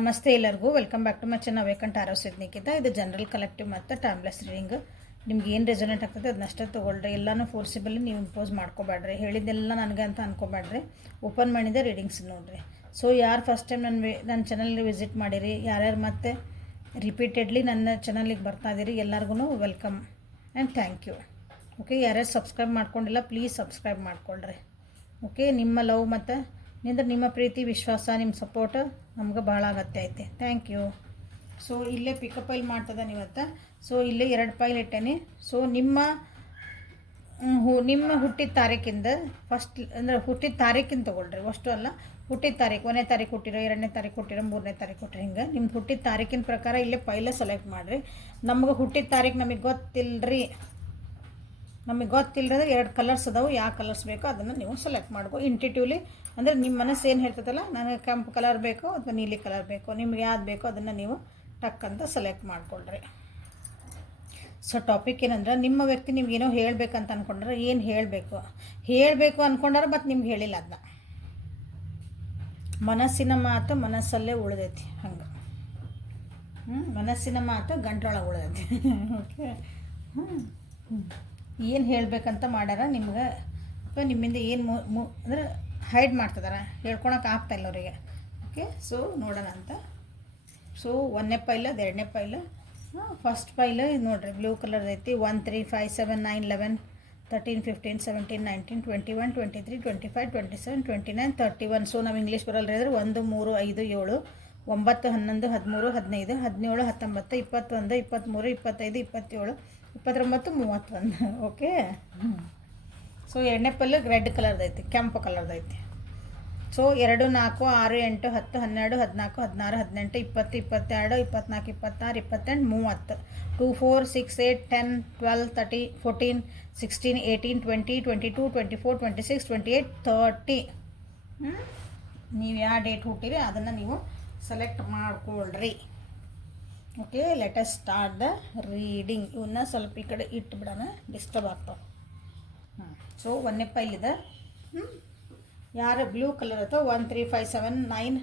ನಮಸ್ತೆ ಎಲ್ಲರಿಗೂ welcome back to my channel ವೇಕಂಟ್ ಆರೋ ಸಿದ್ನಿಕಿತ. ಇದು ಜನರಲ್ ಕಲೆಕ್ಟಿವ್ ಮತ್ತು ಟೈಮ್ಲೆಸ್ ರೀಡಿಂಗ್. ನಿಮ್ಗೆ ಏನು ರೆಸೊನೇಟ್ ಆಗ್ತದೆ ಅದನ್ನಷ್ಟೇ ತೊಗೊಳ್ರಿ. ಎಲ್ಲನೂ ಫೋರ್ಸಿಬಲಿ ನೀವು ಇಂಪೋಸ್ ಮಾಡ್ಕೋಬೇಡ್ರಿ. ಹೇಳಿದ್ದೆಲ್ಲ ನನಗೆ ಅಂತ ಅನ್ಕೋಬೇಡ್ರಿ. ಓಪನ್ ಮಾಡಿದೆ ರೀಡಿಂಗ್ಸ್ ನೋಡಿರಿ. ಸೊ ಯಾರು ಫಸ್ಟ್ ಟೈಮ್ ನನ್ನ ಚಾನಲ್ಗೆ ವಿಸಿಟ್ ಮಾಡಿರಿ, ಯಾರ್ಯಾರು ಮತ್ತೆ ರಿಪೀಟೆಡ್ಲಿ ನನ್ನ ಚಾನಲಿಗೆ ಬರ್ತಾ ಇದ್ದೀರಿ, ಎಲ್ಲರಿಗೂ welcome and thank you. Okay, ಯಾರ್ಯಾರು ಸಬ್ಸ್ಕ್ರೈಬ್ ಮಾಡ್ಕೊಂಡಿಲ್ಲ ಪ್ಲೀಸ್ ಸಬ್ಸ್ಕ್ರೈಬ್ ಮಾಡ್ಕೊಳ್ರಿ. ಓಕೆ, ನಿಮ್ಮ ಲವ್ ಮತ್ತು ನಿಮ್ಮ ಪ್ರೀತಿ ವಿಶ್ವಾಸ ನಿಮ್ಮ ಸಪೋರ್ಟ್ ನಮ್ಗೆ ಭಾಳ ಅಗತ್ಯ ಐತೆ. Thank you. ಸೊ ಇಲ್ಲೇ ಪಿಕಪ್ ಫೈಲ್ ಮಾಡ್ತದೆ ನೀವತ್ತ. ಸೊ ಇಲ್ಲೇ 2 ಫೈಲ್ ಇಟ್ಟೇನಿ. ಸೊ ನಿಮ್ಮ ಹುಟ್ಟಿದ ತಾರೀಕಿಂದ ಫಸ್ಟ್ ಅಂದರೆ ಹುಟ್ಟಿದ ತಾರೀಕಿಂದ ತೊಗೊಳ್ರಿ. ಅಷ್ಟು ಅಲ್ಲ, ಹುಟ್ಟಿದ ತಾರೀಕು 1ನೇ ತಾರೀಕು ಹುಟ್ಟಿರೋ, 2ನೇ ತಾರೀಕು ಹುಟ್ಟಿರೋ, 3ನೇ ತಾರೀಕು ಹುಟ್ಟಿರೋ, ಹಿಂಗೆ ನಿಮ್ಮ ಹುಟ್ಟಿದ ತಾರೀಕಿನ ಪ್ರಕಾರ ಇಲ್ಲೇ ಫೈಲೇ ಸೆಲೆಕ್ಟ್ ಮಾಡಿರಿ. ನಮ್ಗೆ ಹುಟ್ಟಿದ ತಾರೀಕು ನಮಗೆ ಗೊತ್ತಿಲ್ಲರಿ. ನಮಗೆ ಗೊತ್ತಿಲ್ಲದ್ರೆ 2 ಕಲರ್ಸ್ ಅದಾವೆ. ಯಾವ ಕಲರ್ಸ್ ಬೇಕೋ ಅದನ್ನು ನೀವು ಸೆಲೆಕ್ಟ್ ಮಾಡ್ಕೊ ಇಂಟಿಟ್ಯೂವ್ಲಿ. ಅಂದರೆ ನಿಮ್ಮ ಮನಸ್ಸು ಏನು ಹೇಳ್ತದಲ್ಲ, ನನಗೆ ಕೆಂಪು ಕಲರ್ ಬೇಕು ಅಥವಾ ನೀಲಿ ಕಲರ್ ಬೇಕು, ನಿಮ್ಗೆ ಯಾವ್ದು ಬೇಕೋ ಅದನ್ನು ನೀವು ಟಕ್ ಅಂತ ಸೆಲೆಕ್ಟ್ ಮಾಡ್ಕೊಳ್ರಿ. ಸೊ ಟಾಪಿಕ್ ಏನಂದ್ರೆ, ನಿಮ್ಮ ವ್ಯಕ್ತಿ ನಿಮ್ಗೇನೋ ಹೇಳಬೇಕಂತ ಅಂದ್ಕೊಂಡ್ರೆ ಏನು ಹೇಳಬೇಕು ಅಂದ್ಕೊಂಡ್ರೆ ಮತ್ತು ನಿಮ್ಗೆ ಹೇಳಿಲ್ಲ ಅದನ್ನ. ಮನಸ್ಸಿನ ಮಾತು ಮನಸ್ಸಲ್ಲೇ ಉಳಿದೈತಿ. ಹಂಗೆ ಮನಸ್ಸಿನ ಮಾತು ಗಂಟೊಳಗೆ ಉಳಿದೈತಿ. ಓಕೆ, ಏನು ಹೇಳಬೇಕಂತ ಮಾಡ್ಯಾರ ನಿಮ್ಗೆ, ಅಥವಾ ನಿಮ್ಮಿಂದ ಏನು ಅಂದರೆ ಹೈಡ್ ಮಾಡ್ತಿದಾರ, ಹೇಳ್ಕೊಳಕ್ಕೆ ಆಗ್ತಾಯಿಲ್ಲ ಅವರಿಗೆ. ಓಕೆ, ಸೊ ನೋಡೋಣ ಅಂತ. ಸೊ 1ನೇ ಫೈಲ್, 2ನೇ ಫೈಲ್. ಫಸ್ಟ್ ಫೈಲ್ ಇದು ನೋಡಿರಿ, ಬ್ಲೂ ಕಲರ್ ಐತಿ. 1 3 5 7 9 11 13 15 17 19 21 23 25 27 29 31. ಸೊ ನಾವು ಇಂಗ್ಲೀಷ್ ಬರಲ್ಲ ಅಂದರೆ 1 3 5 7 9 11 13 15 17 19 21 23 25 27 29 31. ಓಕೆ, ಸೊ 2ನೇ ಫೈಲ್ ರೆಡ್ ಕಲರ್ದೈತಿ, ಕೆಂಪು ಕಲರ್ದೈತಿ. ಸೊ 2 4 6 8 10 12 14 16 18 20 22 24 26 28 30. 2 4 6 8 10 12 13 14 16 18 20 22 24 26 28 30. ನೀವು ಯಾವ ಡೇಟ್ ಹುಟ್ಟಿರಿ ಅದನ್ನು ನೀವು ಸೆಲೆಕ್ಟ್ ಮಾಡ್ಕೊಳ್ರಿ. Okay, let us start the reading. ಇವನ್ನ ಸ್ವಲ್ಪ ಈ ಕಡೆ ಇಟ್ಬಿಡೋಣ, ಡಿಸ್ಟರ್ಬ್ ಆಗ್ತಾವೆ. ಸೊ 1ನೇ ಫೈಲ್ ಇದೆ. ಯಾರು ಬ್ಲೂ ಕಲರ್ ಅಥವಾ 1 3 5 7 9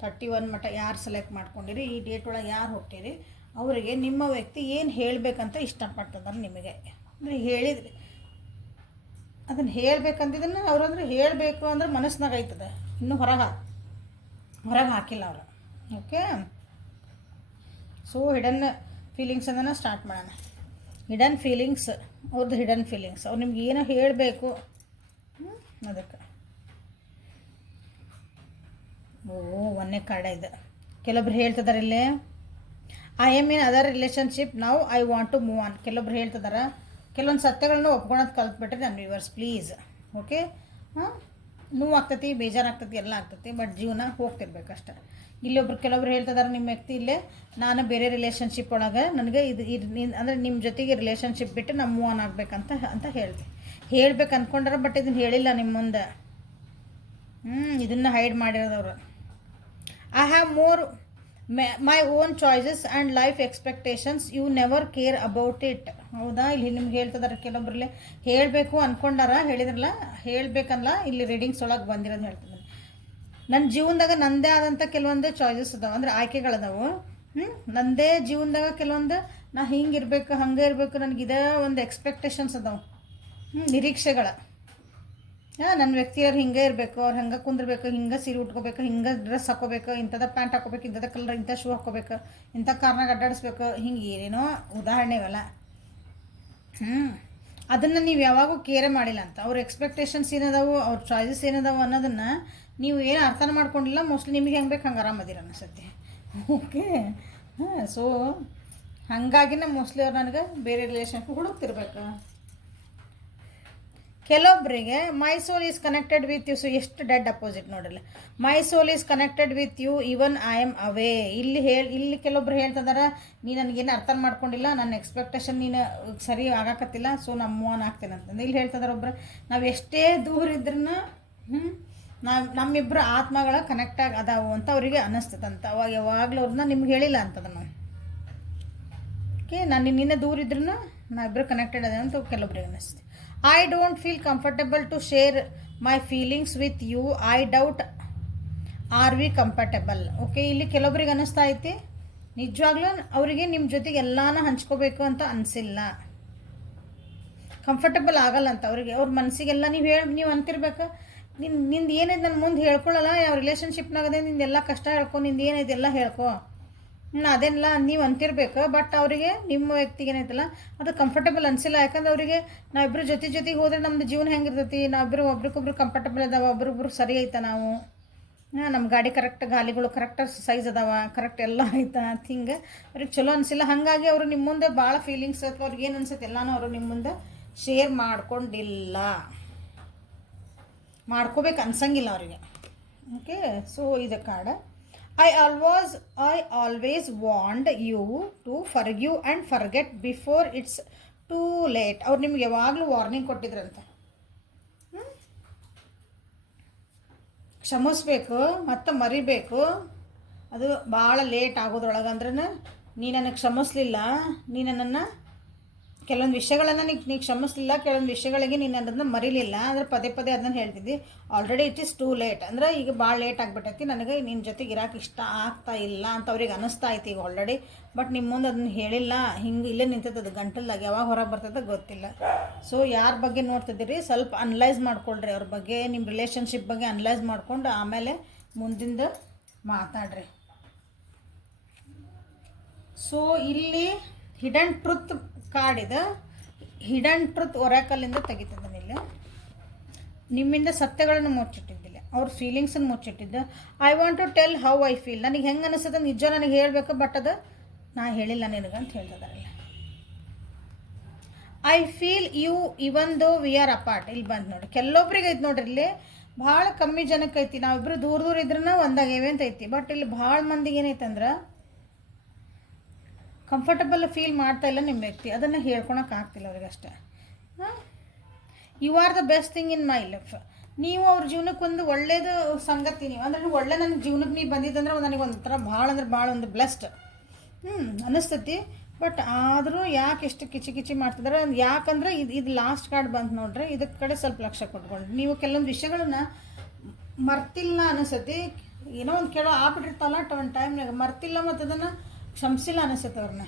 31 ಮಟ್ಟ ಯಾರು ಸೆಲೆಕ್ಟ್ ಮಾಡ್ಕೊಂಡಿರಿ, ಈ ಡೇಟ್ ಒಳಗೆ ಯಾರು ಹುಟ್ಟಿರಿ, ಅವರಿಗೆ ನಿಮ್ಮ ವ್ಯಕ್ತಿ ಏನು ಹೇಳಬೇಕಂತ ಇಷ್ಟಪಡ್ತದಾರೆ ನಿಮಗೆ. ಅಂದರೆ ಹೇಳಿದ್ರಿ ಅದನ್ನು ಹೇಳಬೇಕಂತಿದ್ದನ್ನು ಅವ್ರು ಅಂದರೆ ಹೇಳಬೇಕು ಅಂದ್ರೆ ಮನಸ್ಸಿನಾಗ ಆಯ್ತದೆ, ಇನ್ನೂ ಹೊರಗೆ ಹಾಕಿಲ್ಲ ಅವರು. ಓಕೆ, ಸೊ ಹಿಡನ್ ಫೀಲಿಂಗ್ಸ್ ಅದನ್ನು ಸ್ಟಾರ್ಟ್ ಮಾಡೋಣ. ಹಿಡನ್ ಫೀಲಿಂಗ್ಸ್, ಅವ್ರದ್ದು ಹಿಡನ್ ಫೀಲಿಂಗ್ಸ್, ಅವ್ರು ನಿಮ್ಗೆ ಏನೋ ಹೇಳಬೇಕು ಅದಕ್ಕೆ. 1ನೇ ಕಾರ್ಡ ಇದೆ. ಕೆಲವೊಬ್ರು ಹೇಳ್ತಿದ್ದಾರೆ ಇಲ್ಲೇ, I am in other relationship now I want to move on. ಕೆಲವೊಬ್ರು ಹೇಳ್ತಿದ್ದಾರೆ. ಕೆಲವೊಂದು ಸತ್ಯಗಳನ್ನ ಒಪ್ಕೊಳೋದು ಕಲ್ತ್ಬಿಟ್ರೆ ನನ್ನ ವ್ಯೂವರ್ಸ್ ಪ್ಲೀಸ್. ಓಕೆ, ನೋವು ಆಗ್ತೈತಿ, ಬೇಜಾರಾಗ್ತೈತಿ, ಎಲ್ಲ ಆಗ್ತೈತಿ, ಬಟ್ ಜೀವನ ಹೋಗ್ತಿರ್ಬೇಕಷ್ಟೆ. ಇಲ್ಲೊಬ್ರು ಕೆಲವೊಬ್ರು ಹೇಳ್ತಿದ್ದಾರೆ, ನಿಮ್ಮ ವ್ಯಕ್ತಿ ಇಲ್ಲೇ ನಾನು ಬೇರೆ ರಿಲೇಷನ್ಶಿಪ್ ಒಳಗೆ ನನಗೆ ಇದು ಅಂದರೆ ನಿಮ್ಮ ಜೊತೆಗೆ ರಿಲೇಷನ್ಶಿಪ್ ಬಿಟ್ಟು ನಾನು ಮೂವ್ ಆನ್ ಆಗ್ಬೇಕಂತ ಹೇಳ್ಬೇಕು ಅಂದ್ಕೊಂಡ್ರೆ, ಬಟ್ ಇದನ್ನು ಹೇಳಿಲ್ಲ ನಿಮ್ಮ ಮುಂದೆ. ಇದನ್ನು ಹೈಡ್ ಮಾಡಿರೋದವ್ರು. I have more my own choices and life expectations, you never care about it. ಹೌದಾ, ಇಲ್ಲಿ ನಿಮ್ಗೆ ಹೇಳ್ತಿದ್ದಾರೆ. ಕೆಲವೊಬ್ರಲ್ಲಿ ಹೇಳಬೇಕು ಅಂದ್ಕೊಂಡಾರ, ಹೇಳಿದ್ರಲ್ಲ ಹೇಳಬೇಕಲ್ಲ, ಇಲ್ಲಿ ರೀಡಿಂಗ್ಸ್ ಒಳಗೆ ಬಂದಿರೋದು ಹೇಳ್ತಿದ್ದಾರೆ. ನನ್ನ ಜೀವನದಾಗ ನನ್ನದೇ ಆದಂಥ ಕೆಲವೊಂದು ಚಾಯ್ಸಸ್ ಅದಾವೆ, ಅಂದರೆ ಆಯ್ಕೆಗಳದಾವು. ನನ್ನದೇ ಜೀವನದಾಗ ಕೆಲವೊಂದು ನಾ ಹಿಂಗೆ ಇರಬೇಕು, ಹಂಗೆ ಇರಬೇಕು, ನನಗಿದೇ ಒಂದು ಎಕ್ಸ್ಪೆಕ್ಟೇಷನ್ಸ್ ಅದಾವೆ, ನಿರೀಕ್ಷೆಗಳ. ನನ್ನ ವ್ಯಕ್ತಿಯವ್ರು ಹಿಂಗೆ ಇರಬೇಕು, ಅವ್ರು ಹಂಗೆ ಕುಂದಿರ್ಬೇಕು, ಹಿಂಗೆ ಸೀರೆ ಉಟ್ಕೋಬೇಕು, ಹಿಂಗೆ ಡ್ರೆಸ್ ಹಾಕೋಬೇಕು, ಇಂಥದ್ದು ಪ್ಯಾಂಟ್ ಹಾಕೋಬೇಕು, ಇಂಥದ್ದು ಕಲರ್, ಇಂಥ ಶೂ ಹಾಕೋಬೇಕು, ಇಂಥ ಕಾರ್ನಾಗ ಅಡ್ಡಾಡಿಸ್ಬೇಕು, ಹಿಂಗೆ ಏನೇನೋ ಉದಾಹರಣೆವಲ್ಲ. ಅದನ್ನು ನೀವು ಯಾವಾಗೂ ಕೇರೆ ಮಾಡಿಲ್ಲ ಅಂತ. ಅವ್ರ ಎಕ್ಸ್ಪೆಕ್ಟೇಷನ್ಸ್ ಏನದಾವು, ಅವ್ರ ಚಾಯ್ಸಸ್ ಏನದಾವು ಅನ್ನೋದನ್ನು ನೀವು ಏನು ಅರ್ಥ ಮಾಡ್ಕೊಂಡಿಲ್ಲ. ಮೋಸ್ಟ್ಲಿ ನಿಮಗೆ ಹೆಂಗೆ ಬೇಕು ಹಂಗೆ ಆರಾಮದಿರ ಅನಿಸುತ್ತೆ. ಓಕೆ, ಸೊ ಹಾಗಾಗಿನೇ ಮೋಸ್ಟ್ಲಿ ಅವ್ರು ನನಗೆ ಬೇರೆ ರಿಲೇಷನ್ಶಿಪ್ ಹುಡುಕ್ತಿರ್ಬೇಕು. ಕೆಲವೊಬ್ಬರಿಗೆ my soul is connected with you. So ಎಷ್ಟು ಡೆಡ್ ಅಪೋಸಿಟ್ ನೋಡಿಲ್ಲ. My soul is connected with you even I am away. ಇಲ್ಲಿ ಕೆಲವೊಬ್ರು ಹೇಳ್ತಿದಾರೆ, ನೀ ನನಗೇನು ಅರ್ಥ ಮಾಡ್ಕೊಂಡಿಲ್ಲ, ನನ್ನ ಎಕ್ಸ್ಪೆಕ್ಟೇಷನ್ ನೀನು ಸರಿ ಆಗಾಕತ್ತಿಲ್ಲ, ಸೊ ನಾನು ಮೂವ್ ಆನ್ ಆಗ್ತೇನೆ ಅಂತಂದು ಇಲ್ಲಿ ಹೇಳ್ತಿದಾರೆ. ಒಬ್ಬರು ನಾವು ಎಷ್ಟೇ ದೂರ ಇದ್ರೂ ನಮ್ಮಿಬ್ಬರು ಆತ್ಮಗಳ ಕನೆಕ್ಟ್ ಅದಾವು ಅಂತ ಅವರಿಗೆ ಅನ್ನಿಸ್ತದಂತ. ಅವಾಗ ಯಾವಾಗಲೂ ಅವ್ರನ್ನ ನಿಮ್ಗೆ ಹೇಳಿಲ್ಲ ಅಂತದನ್ನು. ಓಕೆ, ನಾನು ನಿನ್ನೆ ದೂರ ಇದ್ರೂ ನಾವಿಬ್ಬರು ಕನೆಕ್ಟೆಡ್ ಅದ ಅಂತ ಕೆಲವೊಬ್ರಿಗೆ ಅನ್ನಿಸ್ತೆ. I don't feel comfortable to share my feelings with you. I doubt are we comfortable? Okay, ಇಲ್ಲಿ ಕೆಲವೊಬ್ರಿಗೆ ಅನ್ನಿಸ್ತಾ ಐತಿ ನಿಜವಾಗ್ಲೂ ಅವರಿಗೆ ನಿಮ್ಮ ಜೊತೆಗೆ ಎಲ್ಲಾನ ಹಂಚ್ಕೋಬೇಕು ಅಂತ ಅನಿಸಿಲ್ಲ, ಕಂಫರ್ಟಬಲ್ ಆಗಲ್ಲ ಅಂತ ಅವರಿಗೆ. ಅವ್ರ ಮನಸ್ಸಿಗೆಲ್ಲ ನೀವು ಅಂತಿರ್ಬೇಕು, ನಿಂದು ಏನೈತೆ ನನ್ನ ಮುಂದೆ ಹೇಳ್ಕೊಳ್ಳಲ್ಲ, ಯಾವ ರಿಲೇಷನ್ಶಿಪ್ನಾಗದೆ ನಿಂದೆಲ್ಲ ಕಷ್ಟ ಹೇಳ್ಕೊ, ನಿಂದು ಏನೈತೆ ಎಲ್ಲ ಹೇಳ್ಕೊ, ಅದೆಲ್ಲ ನೀವು ಅಂತಿರ್ಬೇಕು. ಬಟ್ ಅವರಿಗೆ ನಿಮ್ಮ ವ್ಯಕ್ತಿಗೆ ಏನೈತಲ್ಲ ಅದು ಕಂಫರ್ಟಬಲ್ ಅನಿಸಿಲ್ಲ. ಯಾಕಂದ್ರೆ ಅವರಿಗೆ ನಾವಿಬ್ಬರು ಜೊತೆಗೆ ಹೋದರೆ ನಮ್ಮದು ಜೀವನ ಹೆಂಗಿರ್ತೈತಿ, ನಾವಿಬ್ಬರು ಒಬ್ರಿಗೊಬ್ರು ಕಂಫರ್ಟಬಲ್ ಅದಾವ, ಒಬ್ರೊಬ್ರು ಸರಿ ಐತ, ನಾವು ನಮ್ಮ ಗಾಡಿ ಕರೆಕ್ಟ್, ಗಾಲಿಗಳು ಕರೆಕ್ಟ್ ಸೈಜ್ ಅದಾವ, ಕರೆಕ್ಟ್ ಎಲ್ಲ ಐತಾ ಅಂತ ಹಿಂಗೆ ಅವ್ರಿಗೆ ಚಲೋ ಅನಿಸಿಲ್ಲ. ಹಾಗಾಗಿ ಅವರು ನಿಮ್ಮ ಮುಂದೆ ಭಾಳ ಫೀಲಿಂಗ್ಸ್ ಅಥವಾ ಅವ್ರಿಗೆ ಏನು ಅನ್ಸುತ್ತೆ ಎಲ್ಲನೂ ಅವರು ನಿಮ್ಮ ಮುಂದೆ ಶೇರ್ ಮಾಡ್ಕೊಂಡಿಲ್ಲ, ಮಾಡ್ಕೋಬೇಕು ಅನ್ಸಂಗಿಲ್ಲ ಅವರಿಗೆ. ಓಕೆ, ಸೊ ಇದು card. I always want you to forgive and forget before it's too late. ಅವ್ರು ನಿಮ್ಗೆ ಯಾವಾಗಲೂ ವಾರ್ನಿಂಗ್ ಕೊಟ್ಟಿದ್ರಂತೆ, ಕ್ಷಮಿಸ್ಬೇಕು ಮತ್ತು ಮರಿಬೇಕು, ಅದು ಭಾಳ ಲೇಟ್ ಆಗೋದ್ರೊಳಗೆ. ಅಂದ್ರೆ ನೀ ನನಗೆ ಕ್ಷಮಿಸ್ಲಿಲ್ಲ, ನೀ ನನ್ನನ್ನು ಕೆಲವೊಂದು ವಿಷಯಗಳನ್ನು ನೀ ಕ್ಷಮಿಸ್ಲಿಲ್ಲ, ಕೆಲವೊಂದು ವಿಷಯಗಳಿಗೆ ನೀನು ಅದನ್ನು ಮರಿಲಿಲ್ಲ ಅಂದರೆ ಪದೇ ಅದನ್ನು ಹೇಳ್ತಿದ್ದಿ. Already it is too late, ಅಂದರೆ ಈಗ ಭಾಳ ಲೇಟ್ ಆಗಿಬಿಟ್ಟೈತಿ, ನನಗೆ ನಿನ್ನ ಜೊತೆಗೆ ಇರೋಕೆ ಇಷ್ಟ ಆಗ್ತಾ ಇಲ್ಲ ಅಂತ ಅವ್ರಿಗೆ ಅನ್ನಿಸ್ತಾ ಐತಿ ಈಗ ಆಲ್ರೆಡಿ. ಬಟ್ ನಿಮ್ಮ ಮುಂದೆ ಅದನ್ನು ಹೇಳಿಲ್ಲ, ಹಿಂಗೆ ಇಲ್ಲೇ ನಿಂತದ ಗಂಟಲ್ದಾಗ, ಯಾವಾಗ ಹೊರಗೆ ಬರ್ತದೆ ಗೊತ್ತಿಲ್ಲ. ಸೊ ಯಾರ ಬಗ್ಗೆ ನೋಡ್ತಿದ್ದೀರಿ ಸ್ವಲ್ಪ ಅನಲೈಸ್ ಮಾಡ್ಕೊಳ್ರಿ, ಅವ್ರ ಬಗ್ಗೆ, ನಿಮ್ಮ ರಿಲೇಷನ್ಶಿಪ್ ಬಗ್ಗೆ ಅನಲೈಸ್ ಮಾಡ್ಕೊಂಡು ಆಮೇಲೆ ಮುಂದಿಂದ ಮಾತಾಡ್ರಿ. ಸೊ ಇಲ್ಲಿ ಹಿಡನ್ ಟ್ರುತ್ ಕಾರ್ಡ್ ಇದೆ, ಹಿಡನ್ ಟ್ರುತ್ ಒರಾಕಲಿಂದ ತೆಗಿತಿದ್ದಾನಿಲ್ಲ. ನಿಮ್ಮಿಂದ ಸತ್ಯಗಳನ್ನು ಮುಚ್ಚಿಟ್ಟಿದ್ದಿಲ್ಲ, ಅವ್ರ ಫೀಲಿಂಗ್ಸನ್ನು ಮುಚ್ಚಿಟ್ಟಿದ್ದ. I want to tell how I feel, ನನಗೆ ಹೆಂಗೆ ಅನಿಸ್ತದೆ ನಿಜ ನನಗೆ ಹೇಳಬೇಕು, ಬಟ್ ಅದು ನಾ ಹೇಳಿಲ್ಲ ನಿನಗೆ ಅಂತ ಹೇಳ್ತಿದಾರಲ್ಲ. I feel you even though we R apart. ಇಲ್ಲಿ ಬಂದು ನೋಡಿ, ಕೆಲವೊಬ್ರಿಗೆ ಐತಿ ನೋಡ್ರಿ, ಇಲ್ಲಿ ಭಾಳ ಕಮ್ಮಿ ಜನಕ್ಕೆ ಐತಿ, ನಾವಿಬ್ಬರು ದೂರ ಇದ್ರೂ ಒಂದಾಗೇವೆ ಅಂತ ಐತಿ. ಬಟ್ ಇಲ್ಲಿ ಭಾಳ ಮಂದಿಗೆ ಏನೈತೆ ಅಂದ್ರೆ ಕಂಫರ್ಟಬಲ್ ಫೀಲ್ ಮಾಡ್ತಾ ಇಲ್ಲ ನಿಮ್ಮ ವ್ಯಕ್ತಿ, ಅದನ್ನು ಹೇಳ್ಕೊಳಕ್ಕೆ ಆಗ್ತಿಲ್ಲ ಅವ್ರಿಗೆ ಅಷ್ಟೇ. You are the best thing in my life. ನೀವು ಅವ್ರ ಜೀವನಕ್ಕೆ ಒಂದು ಒಳ್ಳೇದು ಸಂಗತಿ, ನೀವು ಅಂದರೆ ಒಳ್ಳೆ ನನ್ನ ಜೀವನಕ್ಕೆ ನೀವು ಬಂದಿದ್ದಂದ್ರೆ ನನಗೆ ಒಂಥರ ಭಾಳ ಅಂದ್ರೆ ಭಾಳ ಒಂದು ಬ್ಲೆಸ್ಡ್ ಅನ್ನಿಸ್ತೈತಿ. ಬಟ್ ಆದರೂ ಯಾಕೆ ಎಷ್ಟು ಕಿಚಿ ಮಾಡ್ತಿದ್ದಾರೆ, ಯಾಕಂದ್ರೆ ಇದು ಲಾಸ್ಟ್ ಕಾರ್ಡ್ ಬಂತು ನೋಡ್ರಿ, ಇದಕ್ಕೆ ಕಡೆ ಸ್ವಲ್ಪ ಲಕ್ಷ್ಯ ಕೊಟ್ಕೊಳ್ಳಿ. ನೀವು ಕೆಲವೊಂದು ವಿಷಯಗಳನ್ನ ಮರ್ತಿಲ್ಲ ಅನಿಸ್ತೈತಿ, ಏನೋ ಒಂದು ಕೇಳೋ ಆಗ್ಬಿಟ್ಟಿರ್ತಾವಲ್ಲ ಒಂದು ಟೈಮ್ನಾಗ ಮರ್ತಿಲ್ಲ, ಮತ್ತು ಅದನ್ನು ಕ್ಷಮಿಸಿಲ್ಲ ಅನಿಸುತ್ತೆ ಅವ್ರನ್ನ.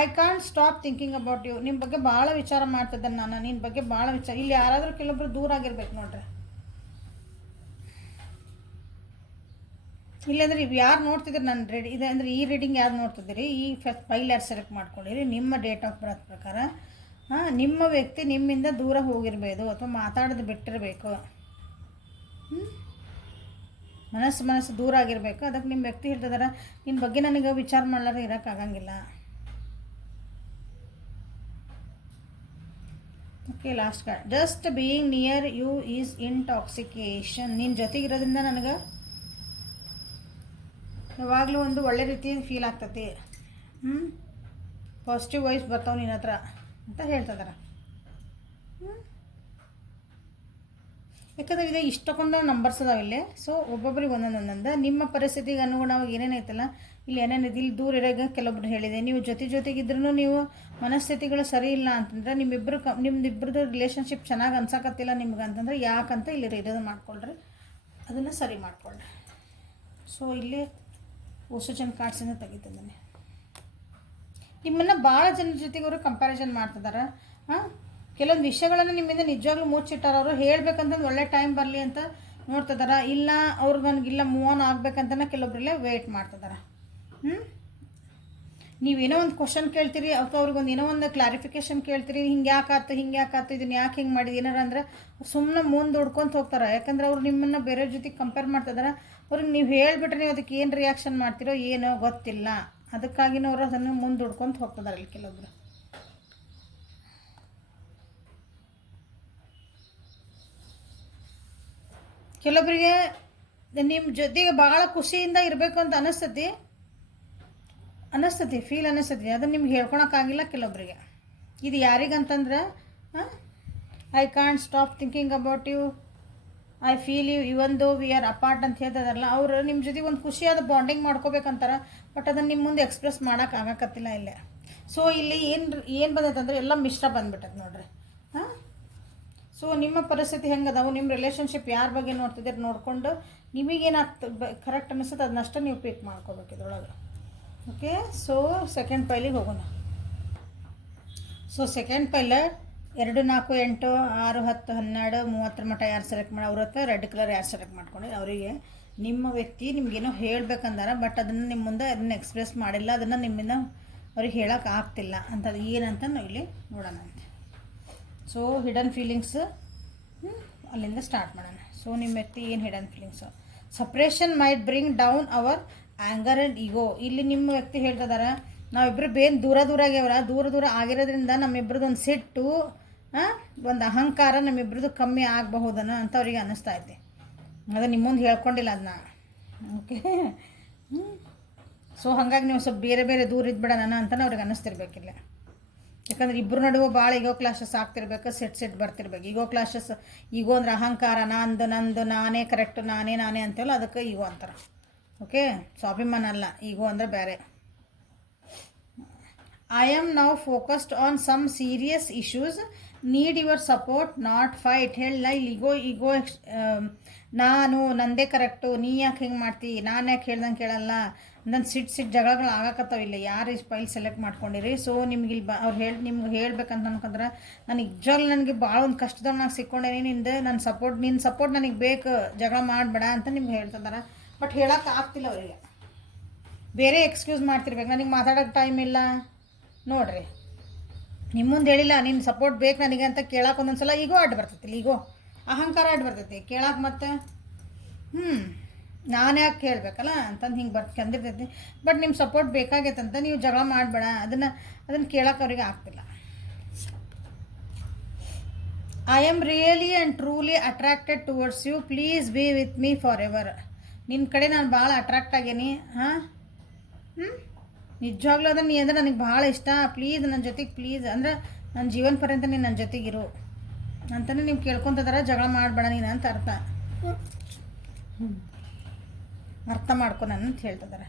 I can't stop thinking about you. ನಿಮ್ಮ ಬಗ್ಗೆ ಭಾಳ ವಿಚಾರ ಮಾಡ್ತಿದ್ದೆ ನಾನು, ನಿನ್ನ ಬಗ್ಗೆ ಭಾಳ ವಿಚಾರ. ಇಲ್ಲಿ ಯಾರಾದರೂ ಕೆಲವೊಬ್ರು ದೂರ ಆಗಿರ್ಬೇಕು ನೋಡ್ರಿ. ಇಲ್ಲಾಂದ್ರೆ ಇವು ಯಾರು ನೋಡ್ತಿದ್ರು ನನ್ನ ಇದೆ ಅಂದರೆ ಈ ರೀಡಿಂಗ್ ಯಾರು ನೋಡ್ತಿದ್ದೀರಿ, ಈ ಫೈಲ್ ಯಾರು ಸೆಲೆಕ್ಟ್ ಮಾಡ್ಕೊಂಡಿರಿ, ನಿಮ್ಮ ಡೇಟ್ ಆಫ್ ಬರ್ತ್ ಪ್ರಕಾರ ನಿಮ್ಮ ವ್ಯಕ್ತಿ ನಿಮ್ಮಿಂದ ದೂರ ಹೋಗಿರ್ಬೋದು ಅಥವಾ ಮಾತಾಡೋದು ಬಿಟ್ಟಿರಬೇಕು, ಮನಸ್ಸು ದೂರ ಆಗಿರಬೇಕು. ಅದಕ್ಕೆ ನಿಮ್ಮ ವ್ಯಕ್ತಿ ಹೇಳ್ತಿದಾರೆ ನಿನ್ನ ಬಗ್ಗೆ ನನಗೆ ವಿಚಾರ ಮಾಡ್ಲಾರ ಇರೋಕ್ಕಾಗಂಗಿಲ್ಲ. Okay, last card. Just being near you is intoxication. ನಿನ್ನ ಜೊತೆಗಿರೋದ್ರಿಂದ ನನಗೆ ಯಾವಾಗಲೂ ಒಂದು ಒಳ್ಳೆ ರೀತಿ ಫೀಲ್ ಆಗ್ತೈತಿ, ಪಾಸಿಟಿವ್ ವೈಬ್ಸ್ ಬರ್ತಾವೆ ನಿನ್ನ ಹತ್ರ ಅಂತ ಹೇಳ್ತಿದಾರೆ. ಯಾಕಂದರೆ ಇದು ಇಷ್ಟಕ್ಕೊಂದು ನಂಬರ್ಸ್ ಅದಾವೆ ಇಲ್ಲಿ. ಸೊ ಒಬ್ಬೊಬ್ರಿಗೆ ಒಂದೊಂದು ನಿಮ್ಮ ಪರಿಸ್ಥಿತಿಗೆ ಅನುಗುಣವಾಗಿ ಏನೇನೈತಲ್ಲ, ಇಲ್ಲಿ ಏನೇನಿದೆ, ಇಲ್ಲಿ ದೂರ ಇರೋಗೆ ಕೆಲವೊಬ್ರು ಹೇಳಿದೆ. ನೀವು ಜೊತೆಗಿದ್ರೂ ನೀವು ಮನಸ್ಥಿತಿಗಳು ಸರಿ ಇಲ್ಲ ಅಂತಂದರೆ, ನಿಮ್ಮಿಬ್ಬರದ್ದು ರಿಲೇಷನ್ಶಿಪ್ ಚೆನ್ನಾಗಿ ಅನ್ಸಕತ್ತಿಲ್ಲ ನಿಮ್ಗೆ ಅಂತಂದರೆ ಯಾಕಂತ ಇಲ್ಲಿ ಇರೋದು ಮಾಡ್ಕೊಳ್ರಿ, ಅದನ್ನು ಸರಿ ಮಾಡ್ಕೊಳ್ರಿ. ಸೊ ಇಲ್ಲಿ ಓಸೋಜನ್ ಕಾರ್ಡ್ಸಿಂದ ತೆಗಿತಿದ್ದಾನೆ. ನಿಮ್ಮನ್ನು ಭಾಳ ಜನರ ಜೊತೆಗೆ ಅವರು ಕಂಪ್ಯಾರಿಸನ್ ಮಾಡ್ತಿದ್ದಾರೆ. ಕೆಲವೊಂದು ವಿಷಯಗಳನ್ನು ನಿಮ್ಮಿಂದ ನಿಜವಾಗ್ಲೂ ಮುಚ್ಚಿಟ್ಟಾರ, ಅವರು ಹೇಳ್ಬೇಕಂತಂದು ಒಳ್ಳೆ ಟೈಮ್ ಬರಲಿ ಅಂತ ನೋಡ್ತಿದಾರ. ಇಲ್ಲ ಅವ್ರಿಗೆ ನನಗಿಲ್ಲ ಮೂವ್ ಆನ್ ಆಗ್ಬೇಕಂತನೇ ಕೆಲವೊಬ್ರಲ್ಲೇ ವೆಯ್ಟ್ ಮಾಡ್ತಿದಾರೆ. ನೀವೇನೋ ಒಂದು ಕ್ವಶನ್ ಕೇಳ್ತೀರಿ ಅಥವಾ ಅವ್ರಿಗೊಂದು ಏನೋ ಒಂದು ಕ್ಲಾರಿಫಿಕೇಶನ್ ಕೇಳ್ತೀರಿ, ಹಿಂಗೆ ಯಾಕಾಯ್ತು ಇದನ್ನು ಯಾಕೆ ಹಿಂಗೆ ಮಾಡಿದ್ದು ಏನಾರ ಅಂದರೆ ಸುಮ್ಮನೆ ಮುಂದೆ ಹುಡ್ಕೊಂತ ಹೋಗ್ತಾರೆ. ಯಾಕಂದ್ರೆ ಅವ್ರು ನಿಮ್ಮನ್ನು ಬೇರೆಯವ್ರ ಜೊತೆಗೆ ಕಂಪೇರ್ ಮಾಡ್ತಿದಾರೆ. ಅವ್ರಿಗೆ ನೀವು ಹೇಳಿಬಿಟ್ರೆ ನೀವು ಅದಕ್ಕೆ ಏನು ರಿಯಾಕ್ಷನ್ ಮಾಡ್ತೀರೋ ಏನೋ ಗೊತ್ತಿಲ್ಲ, ಅದಕ್ಕಾಗಿನೂ ಅವರು ಅದನ್ನು ಮುಂದೆ ಹುಡ್ಕೊಂತ ಹೋಗ್ತಿದಾರೆ ಇಲ್ಲಿ ಕೆಲವೊಬ್ರು. ಕೆಲವೊಬ್ಬರಿಗೆ ನಿಮ್ಮ ಜೊತೆಗೆ ಭಾಳ ಖುಷಿಯಿಂದ ಇರಬೇಕು ಅಂತ ಅನಿಸ್ತತಿ, ಫೀಲ್ ಅನ್ನಿಸ್ತತಿ, ಅದನ್ನು ನಿಮ್ಗೆ ಹೇಳ್ಕೊಳಕ್ಕಾಗಿಲ್ಲ ಕೆಲವೊಬ್ಬರಿಗೆ. ಇದು ಯಾರಿಗಂತಂದ್ರೆ I can't stop thinking about you, I feel you even though we R apart ಅಂತ ಹೇಳ್ತಿದಾರಲ್ಲ, ಅವರು ನಿಮ್ಮ ಜೊತೆಗೆ ಒಂದು ಖುಷಿಯಾದ ಬಾಂಡಿಂಗ್ ಮಾಡ್ಕೋಬೇಕಂತಾರೆ. ಬಟ್ ಅದನ್ನು ನಿಮ್ಮ ಮುಂದೆ ಎಕ್ಸ್ಪ್ರೆಸ್ ಮಾಡೋಕ್ಕಾಗಕತ್ತಿಲ್ಲ ಇಲ್ಲೇ. ಸೊ ಇಲ್ಲಿ ಏನು ಬಂದೈತಂದ್ರೆ ಎಲ್ಲ ಮಿಶ್ರ ಬಂದ್ಬಿಟ್ಟದೆ ನೋಡ್ರಿ. ಸೊ ನಿಮ್ಮ ಪರಿಸ್ಥಿತಿ ಹೆಂಗೆ ಅದಾವು, ನಿಮ್ಮ ರಿಲೇಷನ್ಶಿಪ್ ಯಾರ ಬಗ್ಗೆ ನೋಡ್ತಿದ್ದೀರಿ ನೋಡಿಕೊಂಡು ನಿಮಗೇನಾಗ್ತದೆ ಕರೆಕ್ಟ್ ಅನಿಸುತ್ತೆ ಅದನ್ನಷ್ಟೇ ನೀವು ಪಿಕ್ ಮಾಡ್ಕೋಬೇಕು ಇದ್ರೊಳಗೆ. ಓಕೆ, ಸೊ ಸೆಕೆಂಡ್ ಪೈಲಿಗೆ ಹೋಗೋಣ. ಸೊ ಸೆಕೆಂಡ್ ಪೈಲ 2, 4, 8, 6, 10, 12, 30 ಮಟ್ಟ ಯಾರು ಸೆಲೆಕ್ಟ್ ಮಾಡಿ ಅವ್ರ ಹತ್ರ ರೆಡ್ ಕಲರ್ ಯಾರು ಸೆಲೆಕ್ಟ್ ಮಾಡ್ಕೊಂಡ್ರೆ ಅವರಿಗೆ ನಿಮ್ಮ ವ್ಯಕ್ತಿ ನಿಮಗೇನೋ ಹೇಳಬೇಕಂದಾರ, ಬಟ್ ಅದನ್ನು ನಿಮ್ಮ ಮುಂದೆ ಅದನ್ನು ಎಕ್ಸ್ಪ್ರೆಸ್ ಮಾಡಿಲ್ಲ, ಅದನ್ನು ನಿಮ್ಮಿಂದ ಅವ್ರಿಗೆ ಹೇಳೋಕೆ ಆಗ್ತಿಲ್ಲ ಅಂಥದ್ದು ಏನಂತ ನಾವು ಇಲ್ಲಿ ನೋಡೋಣ ಅಂತೆ. ಸೊ ಹಿಡನ್ ಫೀಲಿಂಗ್ಸ್ ಅಲ್ಲಿಂದ ಸ್ಟಾರ್ಟ್ ಮಾಡೋಣ. ಸೊ ನಿಮ್ಮ ವ್ಯಕ್ತಿ ಏನು hidden feelings, suppression might bring down our anger and ego. ಇಲ್ಲಿ ನಿಮ್ಮ ವ್ಯಕ್ತಿ ಹೇಳ್ತಿದಾರ ನಾವಿಬ್ಬರು ದೂರ ಆಗ್ಯಾವ್ರ, ದೂರ ಆಗಿರೋದ್ರಿಂದ ನಮ್ಮಿಬ್ರದ್ದು ಒಂದು ಸಿಟ್ಟು, ಒಂದು ಅಹಂಕಾರ ನಮ್ಮಿಬ್ರದ್ದು ಕಮ್ಮಿ ಆಗಬಹುದನ ಅಂತ ಅವ್ರಿಗೆ ಅನ್ನಿಸ್ತಾ ಐತೆ. ಅದು ನಿಮ್ಮ ಮುಂದೆ ಹೇಳ್ಕೊಂಡಿಲ್ಲ ಅದನ್ನ. ಓಕೆ, ಸೊ ಹಾಗಾಗಿ ನೀವು ಸ್ವಲ್ಪ ಬೇರೆ ದೂರ ಇದ್ಬಿಡೋಣ ಅಂತಲೇ ಅವ್ರಿಗೆ ಅನ್ನಿಸ್ತಿರ್ಬೇಕಿಲ್ಲ. ಯಾಕಂದ್ರೆ ಇಬ್ಬರು ನಡುವೆ ಭಾಳ ಈಗೋ ಕ್ಲಾಶಸ್ ಆಗ್ತಿರ್ಬೇಕು, ಸಿಟ್ಟು ಬರ್ತಿರ್ಬೇಕು. ಈಗೋ ಕ್ಲಾಶಸ್, ಈಗೋ ಅಂದ್ರೆ ಅಹಂಕಾರ, ನಂದು ನಾನೇ ಕರೆಕ್ಟು, ನಾನೇ ಅಂತೇವಲ್ಲ ಅದಕ್ಕೆ ಈಗೋ ಅಂತಾರೆ. ಓಕೆ, ಸ್ವಾಭಿಮಾನ ಅಲ್ಲ, ಈಗೋ ಅಂದರೆ ಬೇರೆ. I am now focused on some serious issues, need your support, not fight. ಹೇಳ ಈಗೋ ನಾನು ನಂದೇ ಕರೆಕ್ಟು, ನೀ ಯಾಕೆ ಹಿಂಗೆ ಮಾಡ್ತೀವಿ, ನಾನು ಯಾಕೆ ಹೇಳ್ದಂಗೆ ಕೇಳಲ್ಲ, ನನ್ನ ಸಿಟ್ಟು ಜಗಳಗಳು ಆಗಾಕತ್ತಾವ. ಇಲ್ಲ ಯಾರು ಫೈಲ್ ಸೆಲೆಕ್ಟ್ ಮಾಡ್ಕೊಂಡಿರಿ. ಸೊ ನಿಮ್ಗೆ ಇಲ್ಲಿ ನಿಮ್ಗೆ ಹೇಳ್ಬೇಕಂತ ಅನ್ಕೊಂಡ್ರೆ ನಾನು ನಿಜವಾಗ್ಲೂ ನನಗೆ ಭಾಳ ಒಂದು ಕಷ್ಟದಾಗ ನಾನು ಸಿಕ್ಕೊಂಡೇನಿ, ನಿನ್ನ ಸಪೋರ್ಟ್ ನನಗೆ ಬೇಕು, ಜಗಳ ಮಾಡಬೇಡ ಅಂತ ನಿಮ್ಗೆ ಹೇಳ್ತಿದ್ದಾರೆ. ಬಟ್ ಹೇಳೋಕೆ ಆಗ್ತಿಲ್ಲ ಅವರಿಗೆ, ಬೇರೆ ಎಕ್ಸ್ಕ್ಯೂಸ್ ಮಾಡ್ತಿರ್ಬೇಕು. ನನಗೆ ಮಾತಾಡೋಕ್ಕೆ ಟೈಮ್ ಇಲ್ಲ ನೋಡ್ರಿ, ನಿಮ್ಮ ಮುಂದೆ ಹೇಳಿಲ್ಲ ನಿನ್ನ ಸಪೋರ್ಟ್ ಬೇಕು ನನಗೆ ಅಂತ ಕೇಳಕ್ಕೆ ಒಂದೊಂದ್ಸಲ ಈಗೋ ಅಡ್ಡು ಬರ್ತೈತಿ, ಈಗೋ ಅಹಂಕಾರ ಅಡ್ಡು ಬರ್ತೈತಿ ಕೇಳಕ್ಕೆ. ಮತ್ತೆ ನಾನು ಯಾಕೆ ಹೇಳಬೇಕಲ್ಲ ಅಂತಂದು ಹಿಂಗೆ ಕಂದಿರ್ತೈತಿ. ಬಟ್ ನಿಮ್ಮ ಸಪೋರ್ಟ್ ಬೇಕಾಗೈತಂತ ನೀವು ಜಗಳ ಮಾಡಬೇಡ, ಅದನ್ನು ಕೇಳಕ್ಕೆ ಅವ್ರಿಗೆ ಆಗ್ತಿಲ್ಲ. I am really and truly attracted towards you, please be with me for ever. ನಿನ್ನ ಕಡೆ ನಾನು ಭಾಳ ಅಟ್ರಾಕ್ಟ್ ಆಗೇನಿ. ನಿಜವಾಗ್ಲೂ ಅದನ್ನು ನೀ ಅಂದರೆ ನನಗೆ ಭಾಳ ಇಷ್ಟ, ಪ್ಲೀಸ್ ನನ್ನ ಜೊತೆಗೆ ಪ್ಲೀಸ್ ಅಂದರೆ ನನ್ನ ಜೀವನ ಪರ್ಯಂತ ನೀನು ನನ್ನ ಜೊತೆಗಿರು ಅಂತಲೇ ನೀವು ಕೇಳ್ಕೊತಿದಾರ. ಜಗಳ ಮಾಡಬೇಡ ನೀನು ಅಂತ ಅರ್ಥ ಮಾಡ್ಕೊ ನಾನು ಅಂತ ಹೇಳ್ತಿದ್ದಾರೆ.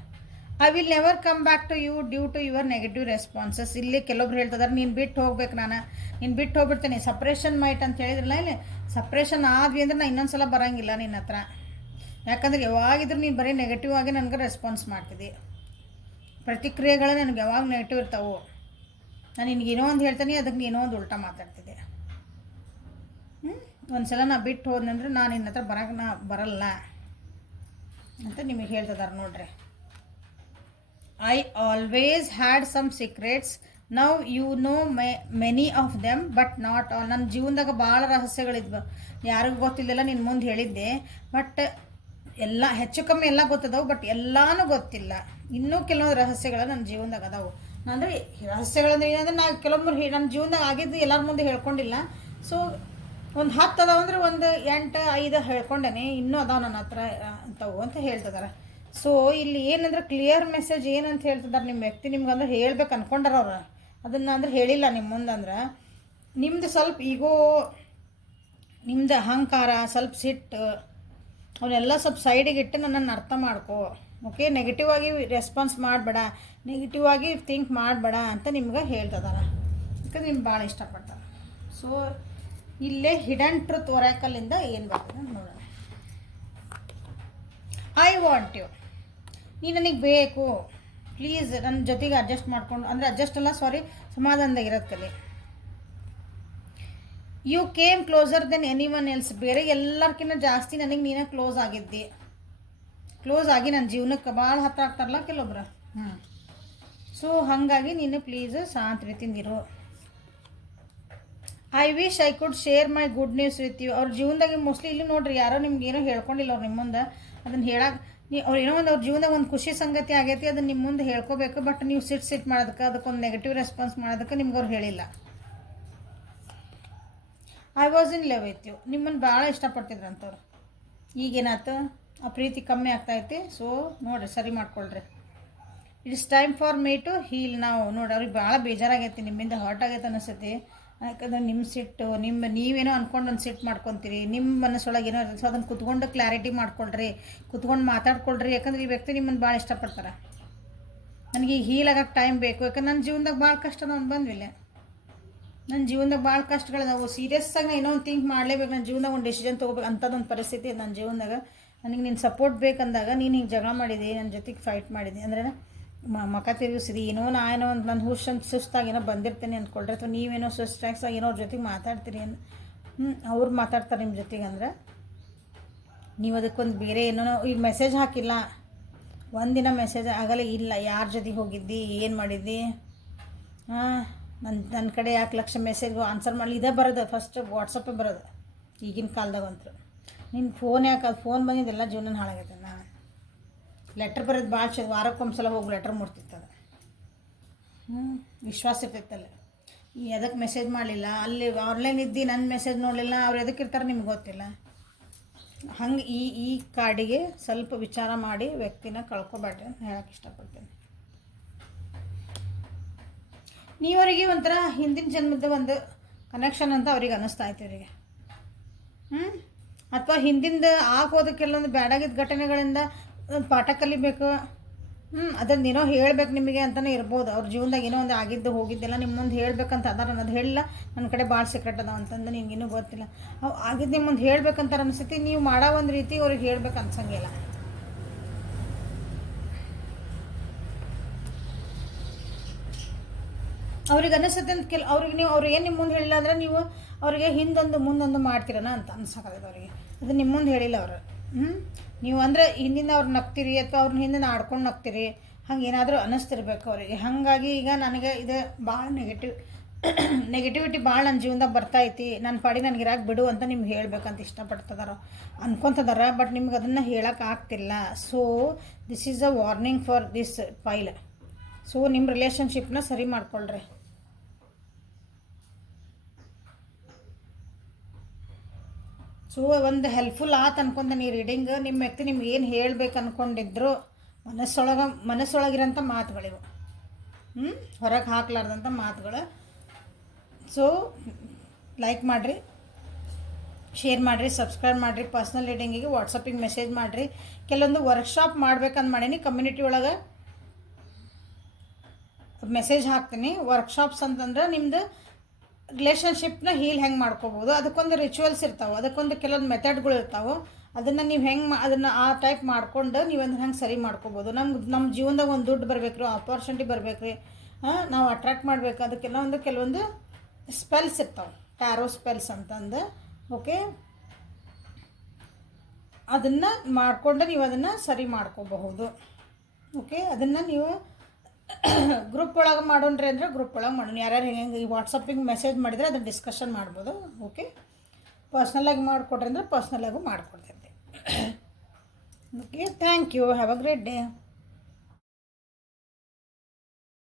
I will never come back to you due to your negative responses. ಇಲ್ಲಿ ಕೆಲವೊಬ್ರು ಹೇಳ್ತಿದ್ದಾರೆ ನೀನು ಬಿಟ್ಟು ಹೋಗ್ಬೇಕು, ನೀನು ಬಿಟ್ಟು ಹೋಗ್ಬಿಡ್ತೇನೆ. ಸಪ್ರೇಷನ್ ಮೈಟ್ ಅಂತ ಹೇಳಿದ್ರಲ್ಲ, ಇಲ್ಲಿ ಸಪ್ರೇಷನ್ ಆದ್ವಿ ಅಂದ್ರೆ ನಾನು ಇನ್ನೊಂದು ಸಲ ಬರೋಂಗಿಲ್ಲ ನಿನ್ನ ಹತ್ರ. ಯಾಕಂದ್ರೆ ಯಾವಾಗಿದ್ರೂ ನೀನು ಬರೀ ನೆಗೆಟಿವ್ ಆಗಿ ನನಗೆ ರೆಸ್ಪಾನ್ಸ್ ಮಾಡ್ತಿದ್ದಿ, ಪ್ರತಿಕ್ರಿಯೆಗಳು ನನಗೆ ಯಾವಾಗ ನೆಗೆಟಿವ್ ಇರ್ತಾವೆ. ನಾನು ನಿನಗೇನೋ ಒಂದು ಹೇಳ್ತೀನಿ, ಅದಕ್ಕೆ ಏನೋ ಒಂದು ಉಲ್ಟಾ ಮಾತಾಡ್ತಿದ್ದೆ. ಒಂದು ಸಲ ನಾ ಬಿಟ್ಟು ಹೋದ್ನಂದ್ರೆ ನಾನು ನಿನ್ನ ಹತ್ರ ಬರಲ್ಲ ಅಂತ ನಿಮಗೆ ಹೇಳ್ತಿದ್ದಾರೆ ನೋಡ್ರಿ. I always had some secrets, now you know many of them but not all. ನನ್ನ ಜೀವನದಾಗ ಭಾಳ ರಹಸ್ಯಗಳಿದ್ವು, ಯಾರಿಗೂ ಗೊತ್ತಿಲ್ಲಲ್ಲ, ನಿನ್ನ ಮುಂದೆ ಹೇಳಿದ್ದೆ. ಬಟ್ ಎಲ್ಲ ಹೆಚ್ಚು ಕಮ್ಮಿ ಎಲ್ಲ ಗೊತ್ತದವು, ಬಟ್ ಎಲ್ಲನೂ ಗೊತ್ತಿಲ್ಲ. ಇನ್ನೂ ಕೆಲವೊಂದು ರಹಸ್ಯಗಳು ನನ್ನ ಜೀವನದಾಗ ಅದಾವು. ಅಂದರೆ ರಹಸ್ಯಗಳಂದ್ರೆ ಏನಂದ್ರೆ ನಾನು ಕೆಲವೊಬ್ಬರು ನನ್ನ ಜೀವನದಾಗ ಆಗಿದ್ದು ಎಲ್ಲರ ಮುಂದೆ ಹೇಳ್ಕೊಂಡಿಲ್ಲ. ಸೊ ಒಂದು 10 ಅದಾವ ಅಂದ್ರೆ ಒಂದು 8, 5 ಹೇಳ್ಕೊಂಡೇನೆ, ಇನ್ನೂ ಅದಾವ ನನ್ನ ಹತ್ರ ಅಂತವು ಅಂತ ಹೇಳ್ತಿದ್ದಾರೆ. ಸೊ ಇಲ್ಲಿ ಏನಂದ್ರೆ ಕ್ಲಿಯರ್ ಮೆಸೇಜ್ ಏನಂತ ಹೇಳ್ತಿದ್ದಾರೆ, ನಿಮ್ಮ ವ್ಯಕ್ತಿ ನಿಮ್ಗೆ ಅಂದ್ರೆ ಹೇಳ್ಬೇಕು ಅನ್ಕೊಂಡಾರ ಅವ್ರು, ಅದನ್ನು ಅಂದ್ರೆ ಹೇಳಿಲ್ಲ ನಿಮ್ಮ ಮುಂದಂದ್ರೆ. ನಿಮ್ಮದು ಸ್ವಲ್ಪ ಈಗೋ, ನಿಮ್ಮದು ಅಹಂಕಾರ, ಸ್ವಲ್ಪ ಸಿಟ್ಟು, ಅವನ್ನೆಲ್ಲ ಸ್ವಲ್ಪ ಸೈಡಿಗೆ ಇಟ್ಟು ನನ್ನನ್ನು ಅರ್ಥ ಮಾಡ್ಕೊ. ಓಕೆ, ನೆಗೆಟಿವ್ ಆಗಿ ರೆಸ್ಪಾನ್ಸ್ ಮಾಡಬೇಡ, ನೆಗೆಟಿವ್ ಆಗಿ ಥಿಂಕ್ ಮಾಡಬೇಡ ಅಂತ ನಿಮ್ಗೆ ಹೇಳ್ತಿದ್ದಾರೆ. ಯಾಕಂದ್ರೆ ನಿಮ್ಗೆ ಭಾಳ ಇಷ್ಟಪಡ್ತಾರೆ. ಸೊ ಇಲ್ಲೇ ಹಿಡನ್ ಟ್ರುತ್ ಒರಾಕಲಿಂದ ಏನು ಬರ್ತದೆ ನೋಡೋಣ. ಐ ವಾಂಟ್ ಯು, ನೀ ನನಗೆ ಬೇಕು, ಪ್ಲೀಸ್ ನನ್ನ ಜೊತೆಗೆ ಅಡ್ಜಸ್ಟ್ ಮಾಡ್ಕೊಂಡು, ಅಂದರೆ ಅಡ್ಜಸ್ಟ್ ಅಲ್ಲ ಸಾರಿ, ಸಮಾಧಾನದಾಗಿರೋದು ಕಲಿ. You came closer than any one else, ಬೇರೆ ಎಲ್ಲರ್ಕಿಂತ ಜಾಸ್ತಿ ನನಗೆ ನೀನು ಕ್ಲೋಸ್ ಆಗಿದ್ದಿ. ಕ್ಲೋಸ್ ಆಗಿ ನನ್ನ ಜೀವನಕ್ಕೆ ಭಾಳ ಹತ್ರ ಆಗ್ತಾರಲ್ಲ ಕೆಲವೊಬ್ರು. ಸೊ ಹಾಗಾಗಿ ನೀನು ಪ್ಲೀಸ್ ಶಾಂತ ರೀತಿಯಿಂದಿರು. I wish I could share my good news with you. ಅವ್ರ ಜೀವನದಾಗ ಮೋಸ್ಟ್ಲಿ ಇಲ್ಲಿ ನೋಡ್ರಿ, ಯಾರೋ ನಿಮ್ಗೆ ಏನೋ ಹೇಳ್ಕೊಂಡಿಲ್ಲ ಅವ್ರು ನಿಮ್ಮ ಮುಂದೆ, ಅದನ್ನು ಹೇಳಕ್ಕೆ ಅವ್ರು ಏನೋ ಒಂದು ಅವ್ರ ಜೀವನದಾಗ ಒಂದು ಖುಷಿ ಸಂಗತಿ ಆಗೈತಿ, ಅದನ್ನು ನಿಮ್ಮ ಮುಂದೆ ಹೇಳ್ಕೋಬೇಕು. ಬಟ್ ನೀವು ಸಿಟ್ಟು ಮಾಡೋದಕ್ಕೆ, ಅದಕ್ಕೊಂದು ನೆಗೆಟಿವ್ ರೆಸ್ಪಾನ್ಸ್ ಮಾಡೋದಕ್ಕೆ ನಿಮ್ಗೆ ಅವ್ರು ಹೇಳಿಲ್ಲ. I was in love with you, ನಿಮ್ಮನ್ನು ಭಾಳ ಇಷ್ಟಪಡ್ತಿದ್ರಂಥವ್ರು. ಈಗೇನಾಯ್ತು, ಆ ಪ್ರೀತಿ ಕಮ್ಮಿ ಆಗ್ತಾಯಿತ್ತು. ಸೊ ನೋಡಿರಿ, ಸರಿ ಮಾಡ್ಕೊಳ್ರಿ. It's time for me to heal ನಾವು. ನೋಡಿ ಅವ್ರಿಗೆ ಭಾಳ ಬೇಜಾರಾಗೈತಿ, ನಿಮ್ಮಿಂದ ಹಾರ್ಟ್ ಆಗೈತೆ ಅನಿಸ್ತೈತಿ. ಯಾಕಂದ್ರೆ ನಿಮ್ಮ ಸಿಟ್ಟು, ನೀವೇನೋ ಅಂದ್ಕೊಂಡು ಒಂದು ಸಿಟ್ಟು ಮಾಡ್ಕೊತೀರಿ, ನಿಮ್ಮ ಮನಸ್ಸೊಳಗೆ ಏನೋ ಇರುತ್ತೆ. ಸೊ ಅದನ್ನು ಕುತ್ಕೊಂಡು ಕ್ಲಾರಿಟಿ ಮಾಡ್ಕೊಳ್ರಿ, ಕುತ್ಕೊಂಡು ಮಾತಾಡ್ಕೊಳ್ರಿ. ಯಾಕಂದ್ರೆ ಈ ವ್ಯಕ್ತಿ ನಿಮ್ಮನ್ನು ಭಾಳ ಇಷ್ಟಪಡ್ತಾರೆ. ನನಗೆ ಹೀಲ್ ಆಗೋಕ್ಕೆ ಟೈಮ್ ಬೇಕು, ಯಾಕಂದ್ರೆ ನನ್ನ ಜೀವನದಾಗ ಭಾಳ ಕಷ್ಟ ನಾನು ಬಂದ್ವಿಲ್ಲ. ನನ್ನ ಜೀವನದಾಗ ಭಾಳ ಕಷ್ಟಗಳದಾವು. ಸೀರಿಯಸ್ಸಾಗಿ ಏನೋ ಒಂದು ಥಿಂಕ್ ಮಾಡಲೇಬೇಕು, ನನ್ನ ಜೀವನದಾಗ ಒಂದು ಡಿಸಿಷನ್ ತೊಗೋಬೇಕು ಅಂಥದ್ದೊಂದು ಪರಿಸ್ಥಿತಿ ನನ್ನ ಜೀವನದಾಗ. ನನಗೆ ನೀನು ಸಪೋರ್ಟ್ ಬೇಕಂದಾಗ ನೀನು ಹಿಂಗೆ ಜಗಳ ಮಾಡಿದೆ, ನನ್ನ ಜೊತೆಗೆ ಫೈಟ್ ಮಾಡಿದೆ ಅಂದರೆ ಮಖ ತಿರುಗಿಸಿರಿ, ಏನೋ ಒಂದು ನನ್ನ ಸುಸ್ತಾಗಿ ಏನೋ ಬಂದಿರ್ತೀನಿ ಅಂದ್ಕೊಳ್ರಿ, ಅಥವಾ ನೀವೇನೋ ಸುಸ್ತಾಗಿ ಏನೋ ಅವ್ರ ಜೊತೆಗೆ ಮಾತಾಡ್ತೀರಿ ಅವ್ರು ಮಾತಾಡ್ತಾರೆ ನಿಮ್ಮ ಜೊತೆಗೆ ಅಂದ್ರೆ ನೀವು ಅದಕ್ಕೊಂದು ಬೇರೆ ಏನೋ ಈಗ ಮೆಸೇಜ್ ಹಾಕಿಲ್ಲ, ಒಂದಿನ ಮೆಸೇಜ್ ಆಗಲ್ಲ, ಇಲ್ಲ ಯಾರ ಜೊತೆಗೆ ಹೋಗಿದ್ದಿ, ಏನು ಮಾಡಿದ್ದಿ, ನನ್ನ ಕಡೆ ಯಾಕೆ ಲಕ್ಷ ಮೆಸೇಜ್ಗೂ ಆನ್ಸರ್ ಮಾಡಲಿ, ಇದೇ ಬರೋದು ಫಸ್ಟ್ ವಾಟ್ಸಪ್ಪೇ ಬರೋದು ಈಗಿನ ಕಾಲದಾಗ ಅಂತೂ. ನಿನ್ನ ಫೋನ್ ಯಾಕೆ ಅದು ಫೋನ್ ಬಂದಿದ್ದೆಲ್ಲ ಜೀವನ ಹಾಳಾಗೈತೆ. ನಾನು ಲೆಟ್ರ್ ಬರೋದು ಭಾಳ ವಾರಕ್ಕೊಂದ್ಸಲ ಹೋಗಿ ಲೆಟ್ರ್ ಮುಟ್ತಿತ್ತದ. ವಿಶ್ವಾಸ ಇರ್ತೈತಲ್ಲ. ಎದಕ್ಕೆ ಮೆಸೇಜ್ ಮಾಡಲಿಲ್ಲ, ಅಲ್ಲಿ ಆನ್ಲೈನ್ ಇದ್ದು ನನ್ನ ಮೆಸೇಜ್ ನೋಡಲಿಲ್ಲ, ಅವ್ರು ಎದಕ್ಕೆ ಇರ್ತಾರೆ ನಿಮ್ಗೆ ಗೊತ್ತಿಲ್ಲ. ಹಂಗೆ ಈ ಕಾರ್ಡಿಗೆ ಸ್ವಲ್ಪ ವಿಚಾರ ಮಾಡಿ ವ್ಯಕ್ತಿನ ಕಳ್ಕೊಬೇಡ್ರಿ ಅಂತ ಹೇಳಕ್ಕೆ ಇಷ್ಟಪಡ್ತೀನಿ. ನೀವರಿಗೆ ಒಂಥರ ಹಿಂದಿನ ಜನ್ಮದ ಒಂದು ಕನೆಕ್ಷನ್ ಅಂತ ಅವ್ರಿಗೆ ಅನ್ನಿಸ್ತಾ ಐತೆ ಇವರಿಗೆ. ಅಥವಾ ಹಿಂದಿಂದ ಆಗೋದ ಕೆಲವೊಂದು ಬ್ಯಾಡಾಗಿದ್ದ ಘಟನೆಗಳಿಂದ ಒಂದು ಪಾಠ ಕಲಿಬೇಕು, ಅದನ್ನು ಏನೋ ಹೇಳ್ಬೇಕು ನಿಮಗೆ ಅಂತಲೇ ಇರ್ಬೋದು. ಅವ್ರ ಜೀವನದಾಗ ಏನೋ ಒಂದು ಆಗಿದ್ದು ಹೋಗಿದ್ದೆಲ್ಲ ನಿಮ್ಮ ಮುಂದೆ ಹೇಳ್ಬೇಕಂತ ಅದಾರ ಅನ್ನೋದು ಹೇಳಿಲ್ಲ. ನನ್ನ ಕಡೆ ಭಾಳ ಸೀಕ್ರೆಟ್ ಅದಾವ ಅಂತಂದು ನಿಮ್ಗೇನೂ ಗೊತ್ತಿಲ್ಲ. ಅವು ಆಗಿದ್ದು ನಿಮ್ಮ ಮುಂದೆ ಹೇಳ್ಬೇಕಂತಾರೆ ಅನಿಸ್ತೈತಿ, ನೀವು ಮಾಡೋ ಒಂದು ರೀತಿ ಅವ್ರಿಗೆ ಹೇಳ್ಬೇಕು ಅನ್ಸಂಗಿಲ್ಲ. ಅವ್ರಿಗೆ ಅನಿಸುತ್ತೆ ಅಂತ ಅವ್ರಿಗೆ ನೀವು ಅವ್ರು ಏನು ನಿಮ್ಮ ಮುಂದೆ ಹೇಳಿಲ್ಲ ಅಂದರೆ ನೀವು ಅವರಿಗೆ ಹಿಂದೊಂದು ಮುಂದೊಂದು ಮಾಡ್ತೀರನ ಅಂತ ಅನ್ಸಕ್ಕದ ಅವರಿಗೆ. ಅದು ನಿಮ್ಮ ಮುಂದೆ ಹೇಳಿಲ್ಲ ಅವರು. ನೀವು ಅಂದರೆ ಹಿಂದಿನ ಅವ್ರು ನಗ್ತೀರಿ ಅಥವಾ ಅವ್ರನ್ನ ಹಿಂದಿನ ಆಡ್ಕೊಂಡು ನಗ್ತೀರಿ, ಹಂಗೆ ಏನಾದರೂ ಅನ್ನಿಸ್ತಿರ್ಬೇಕು ಅವರಿಗೆ. ಹಾಗಾಗಿ ಈಗ ನನಗೆ ಇದು ಭಾಳ ನೆಗೆಟಿವಿಟಿ ಭಾಳ ನನ್ನ ಜೀವನದಾಗ ಬರ್ತೈತಿ, ನನ್ನ ಪಾಡಿ ನನಗೆ ಇರಾಕ್ ಬಿಡು ಅಂತ ನಿಮ್ಗೆ ಹೇಳ್ಬೇಕಂತ ಇಷ್ಟಪಡ್ತದಾರ ಅನ್ಕೊತದಾರ. ಬಟ್ ನಿಮ್ಗೆ ಅದನ್ನು ಹೇಳೋಕೆ ಆಗ್ತಿಲ್ಲ. So this is a warning for this file. So ನಿಮ್ಮ ರಿಲೇಷನ್ಶಿಪ್ನ ಸರಿ ಮಾಡ್ಕೊಳ್ರಿ. ಸೊ ಒಂದು ಹೆಲ್ಪ್ಫುಲ್ ಆತು ಅನ್ಕೊಂತೀನಿ ಈ ರೀಡಿಂಗ್. ನಿಮ್ಮ ವ್ಯಕ್ತಿ ನಿಮ್ಗೆ ಏನು ಹೇಳ್ಬೇಕು ಅಂದ್ಕೊಂಡಿದ್ರು ಮನಸ್ಸೊಳಗಿರೋಂಥ ಮಾತುಗಳಿವು, ಹೊರಗೆ ಹಾಕ್ಲಾರ್ದಂಥ ಮಾತುಗಳು. ಸೊ ಲೈಕ್ ಮಾಡಿರಿ, ಶೇರ್ ಮಾಡಿರಿ, ಸಬ್ಸ್ಕ್ರೈಬ್ ಮಾಡಿರಿ. ಪರ್ಸ್ನಲ್ ರೀಡಿಂಗಿಗೆ ವಾಟ್ಸಪ್ಪಿಗೆ ಮೆಸೇಜ್ ಮಾಡಿರಿ. ಕೆಲವೊಂದು ವರ್ಕ್ಶಾಪ್ ಮಾಡ್ಬೇಕಂತ ಮಾಡೀನಿ, ಕಮ್ಯುನಿಟಿ ಒಳಗೆ ಮೆಸೇಜ್ ಹಾಕ್ತೀನಿ. ವರ್ಕ್ಶಾಪ್ಸ್ ಅಂತಂದ್ರೆ ನಿಮ್ಮದು ರಿಲೇಷನ್ಶಿಪ್ನ ಹೀಲ್ ಹೆಂಗೆ ಮಾಡ್ಕೋಬೋದು, ಅದಕ್ಕೊಂದು ರಿಚುವಲ್ಸ್ ಇರ್ತಾವೆ, ಅದಕ್ಕೊಂದು ಕೆಲವೊಂದು ಮೆಥಡ್ಗಳು ಇರ್ತಾವೆ. ಅದನ್ನು ನೀವು ಅದನ್ನು ಆ ಟೈಪ್ ಮಾಡ್ಕೊಂಡು ನೀವೊಂದು ಹೆಂಗೆ ಸರಿ ಮಾಡ್ಕೋಬೋದು. ನಮ್ಮ ಜೀವನದಾಗ ಒಂದು ದುಡ್ಡು ಬರಬೇಕ್ರಿ, ಆಪರ್ಚುನಿಟಿ ಬರಬೇಕ್ರಿ, ನಾವು ಅಟ್ರಾಕ್ಟ್ ಮಾಡಬೇಕು. ಅದಕ್ಕೆಲ್ಲ ಕೆಲವೊಂದು ಸ್ಪೆಲ್ಸ್ ಇರ್ತಾವೆ, ಟ್ಯಾರೋ ಸ್ಪೆಲ್ಸ್ ಅಂತಂದು. ಓಕೆ, ಅದನ್ನು ಮಾಡಿಕೊಂಡು ನೀವು ಅದನ್ನು ಸರಿ ಮಾಡ್ಕೋಬಹುದು. ಓಕೆ, ಅದನ್ನು ನೀವು ಗ್ರೂಪ್ ಒಳಗೆ ಮಾಡೋಣ್ರಿ ಅಂದರೆ ಗ್ರೂಪ್ ಒಳಗೆ ಮಾಡೋಣ. ಯಾರ್ಯಾರು ಹೆಂಗೆ ಈ ವಾಟ್ಸಪ್ಪಿಗೆ ಮೆಸೇಜ್ ಮಾಡಿದರೆ ಅದನ್ನು ಡಿಸ್ಕಷನ್ ಮಾಡ್ಬೋದು. ಓಕೆ, ಪರ್ಸ್ನಲಾಗಿ ಮಾಡಿಕೊಡ್ರಿ ಅಂದರೆ ಪರ್ಸ್ನಲಾಗೂ ಮಾಡಿಕೊಡ್ತೀನಿ. Okay, thank you, have a great day.